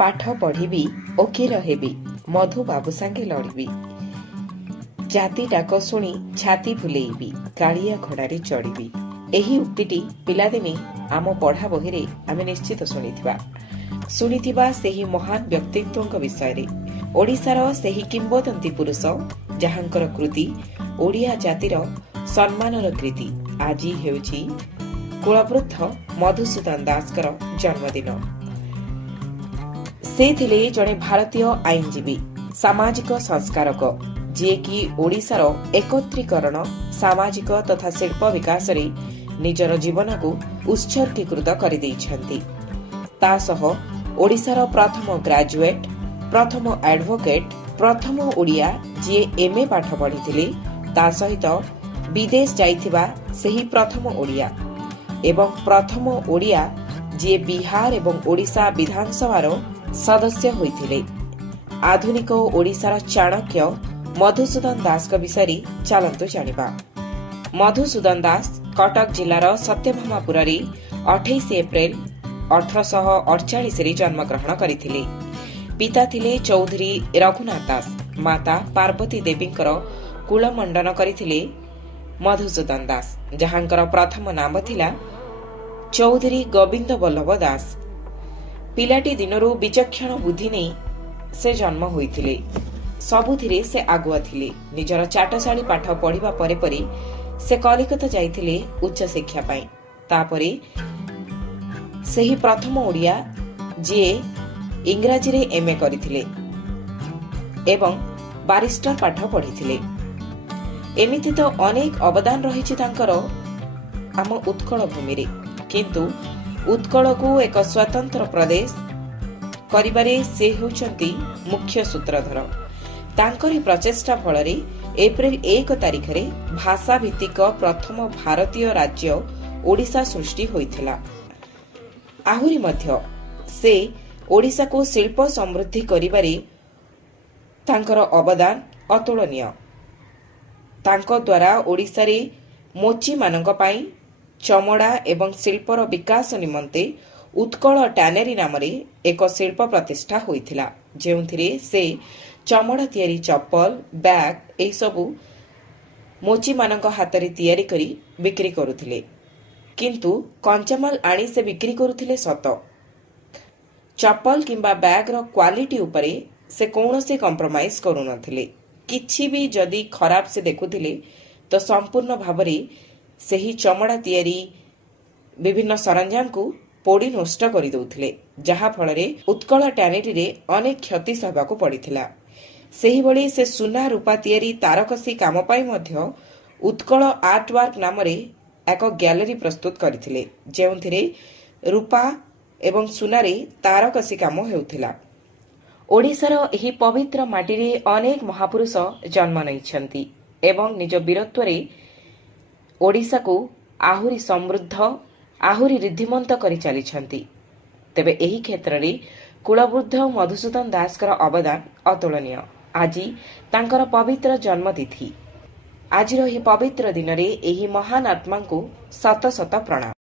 पाठ पढ़ी ओकिल हेबी मधु बाबू सांगे लड़बी जाति डाक शुणी छाती फुलेबी कालिया घोड़ारे चढ़ी। एही उक्तिटी पिलादिने आम पढ़ा बही आमे निश्चित शुणिथिबा सेही महान व्यक्तित्व विषय ओडिशार सेही किंबदंती पुरुष जहांकर कृति ओडिया जातिर सम्मानर कृति आज हेउछि कुलवृद्ध मधुसूदन दासकर जन्मदिन। से थिले जड़े भारतीय आईनजीवी सामाजिक संस्कारक जे कि ओडिशार एकत्रीकरण सामाजिक तथा शिल्प विकास रे निजर जीवन को उत्सर्गीकृत कर तासह ओडिशार प्रथम ग्रेजुएट प्रथम एडवोकेट प्रथम ओडिया जे एमए पाठ पढ़ी ता सहित विदेश जाइथिबा सेही प्रथम ओडिया एवं प्रथम ओडिया जे बिहार एवं ओडिशा विधानसभार सदस्य होइथिले। आधुनिक ओडिशार चाणक्य मधुसूदन दास विषय चलतु जानिबा। मधुसूदन दास कटक जिलार सत्यभामापुर 28 एप्रिल 1848 रे जन्म ग्रहण करथिले। पिता थिले चौधरी रघुनाथ दास माता पार्वती देवींकर कुलमंडन करथिले मधुसूदन दास जहांकर प्रथम नाम थिला चौधरी गोविंद बल्लभ दास। पिलाटी दिनरू विचक्षण बुद्धि नहीं से जन्म होइथिले। सबुथिरे से आगुआ थिले। निजर चाटशाली पाठ पढ़िबा परे परे से कलिकता जाइथिले उच्च शिक्षा पाई। तापरे सेही प्रथम ओडिया जे इंग्राजी रे एमए करिथिले एवं बारिस्टर पाठ पढ़िथिले। एमिति तो अनेक अवदान रहिछि तांकर आम उत्कल भूमि रे, किंतु उत्कल को एक स्वतंत्र प्रदेश करिबारे से होचंती मुख्य सूत्रधर। तांकरी प्रचेष्टा फलरे एप्रिल 1 तारिख रे भाषा भित्तिक प्रथम भारतीय राज्य ओडिशा सृष्टि होइथिला। आहुरी मध्य से ओडिशा को शिल्प समृद्धि करिबारे तांकर अवदान अतुलनीय। तांको द्वारा ओडिशा रे मोची मानक पाई चमड़ा एवं शिल्पर विकास निमंते उत्कल टैनेरी नामरे एक शिल्प प्रतिष्ठा होइथिला, जेउथिरे से चमड़ा तियारी चप्पल बैग एई सबु मोची मानक हातरे तियारी करी बिक्री करुथिले। किंतु कंचामाल आनी से बिक्री करुथिले सत, चप्पल किंबा बैग रो क्वालिटी उपरे से कौनसी कंप्रोमाइज करू नथिले। किछि भी जदि खराब से देखुथिले तो संपूर्ण भावरे सेही चमड़ा तियारी विभिन्न सरंजाम को पोड़ी नष्ट करि दउथिले, जहा फलरे उत्कल टैनेरी रे अनेक क्षति सहबाको पड़िथिला। सेही बळी से सुना रूपा तियारी तारकसी काम पाई मध्य उत्कल आर्ट वर्क नामरे एक गैलरी प्रस्तुत करथिले, जेउथिरे रूपा एवं सुनारे तारकसी काम हेउथिला। ओडिशार एही पवित्र माटी रे अनेक महापुरुष जन्म नैछंती एवं निज वीरत्व रे ओडिशा को आहुरी समृद्ध आहुरी रिद्धिमंत करि चलिछंती। तेबे एही क्षेत्र रे कुलवृद्ध मधुसूदन दासकर अवदान अतुलनीय। आजी तांकर पवित्र जन्मतिथि। आजिर एही पवित्र दिन रे एही महान आत्मा को शत शत प्रणाम।